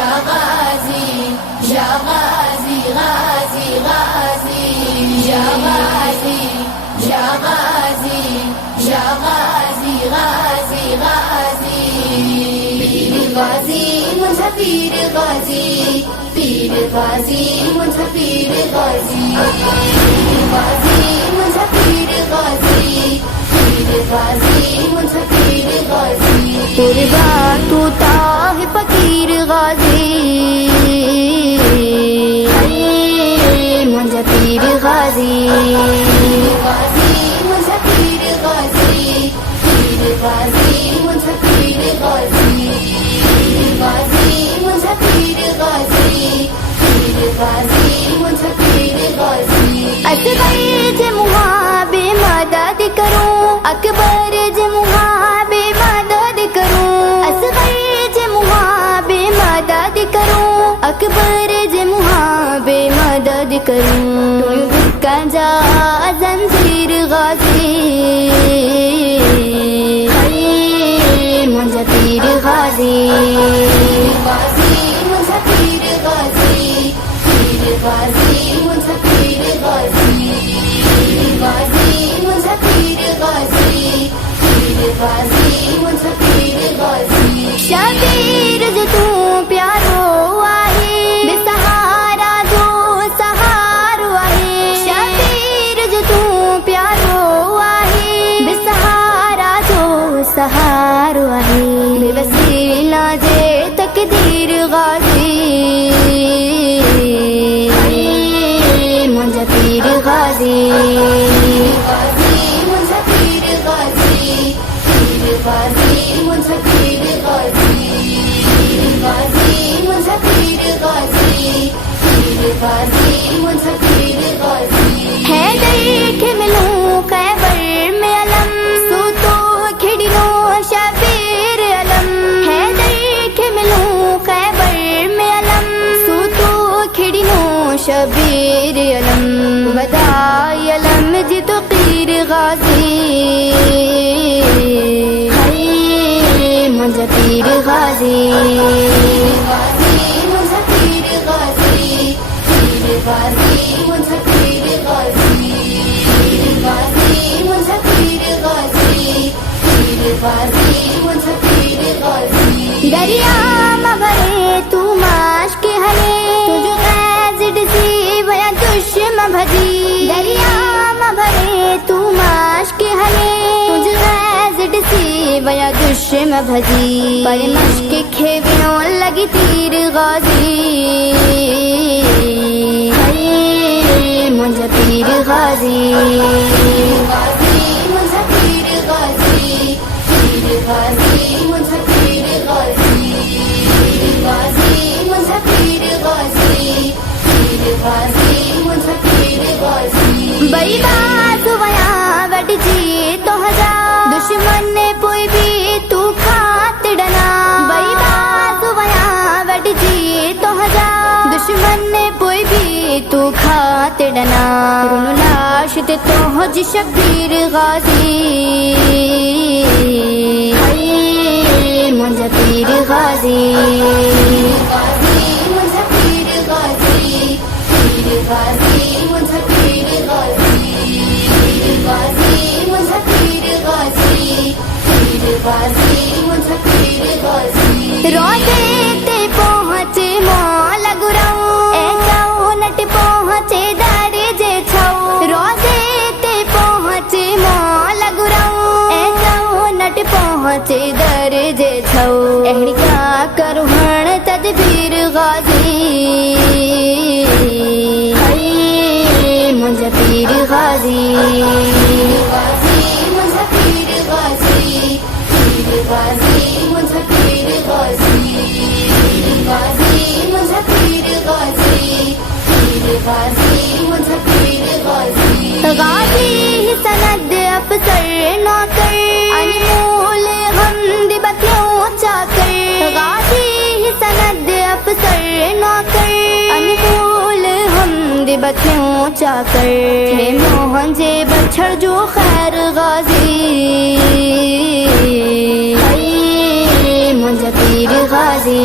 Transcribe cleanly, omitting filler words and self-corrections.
یا غازی یا غازی غازی غازی یا غازی یا غازی یا غازی غازی غازی پیر غازی مجھے پیر غازی پیر غازی مجھے پیر غازی غازی مجھے پیر غازی پیر غازی مجھے پیر غازی قربان تو تاہ فقیر غازی مجھے پیر غازی غازی مجھے پیر غازی پیر غازی مجھے پیر غازی غازی مجھے پیر غازی پیر غازی مجھے پیر غازی اصغر جمعہ بے مدد کروں اکبر جمعہ بے مدد کروں اصغر جمعہ بے مدد کروں اکبر جمعہ بے مدد کروں کنجا زنجیر غازی مجھے پیر غازی غازی مجھے پیر غازی پیر غازی مجھے پیر غازی غازی مجھے پیر غازی پیر غازی مجھے پیر غازی شبیر جو تو پیارو آہے بے سہارا جو سہارو آہے شبیر جو تو پیارو آہے بے سہارا جو سہارو آہے بے وسیلہ جے تقدیر غازی مجھے پیر غازی غازی مجھے پیر غازی پیر غازی مجھے پیر غازی غازی مجھے پیر غازی پیر غازی مجھے پیر غازی ہے دیکھ ملوں خیبر میں علم سو تو کھڑی نو شبیر علم ہے دیکھ ملوں خیبر میں علم سو تو کھڑی نو شبیر علم ودائی علم جی تو پیر غازی مجھے پیر غازی غازی مجھے پیر غازی پیر غازی مجھے پیر غازی غازی مجھے پیر غازی پیر غازی مجھے پیر غازی دریا مبھرے تو ماش کے ہلے تجھ غازڈ سی ویا دشم بھجی دریا مبھرے تو ماش کے ہلے تجھ غازڈ سی ویا دشم بھجی پر مشک کھیویوں لگی تیر غازی مجھے پیر غازی غازی مجھے پیر غازی پیر غازی مجھے پیر غازی غازی مجھے پیر غازی پیر غازی مجھے پیر غازی بئی بات ویا وڈ جی تو ہجا دشمن نے پوئی بھی تو کھات ڈنا بئی بات ویا وڈ جی تو ہجا دشمن نے پوئی بھی تو کھات ڈنا رون لاش تے تو ہج شبیر غازی مجھے پیر غازی غازی مجھے پیر غازی پیر غازی مجھے پیر غازی غازی مجھے پیر غازی پیر غازی مجھے پیر غازی روزے تے پہنچے مولا گراؤں اے جاؤ نٹ پہنچے در جے چھاؤ روزے تے پہنچے مولا گراؤں اے جاؤ نٹ پہنچے در جے چھاؤ اہڑی کیا کروں ہن تدبیر غازی مجھے پیر غازی غازی مجھے پیر غازی پیر غازی مجھے پیر غازی غازی مجھے پیر غازی پیر غازی مجھے پیر غازی غازی سند افسر نوکر انمول غمد بتیوں چاکر غازی سند افسر نوکر انمول غمد بتیوں چاکر ہے موہن جے بچھڑ جو خیر غازی مجھے پیر غازی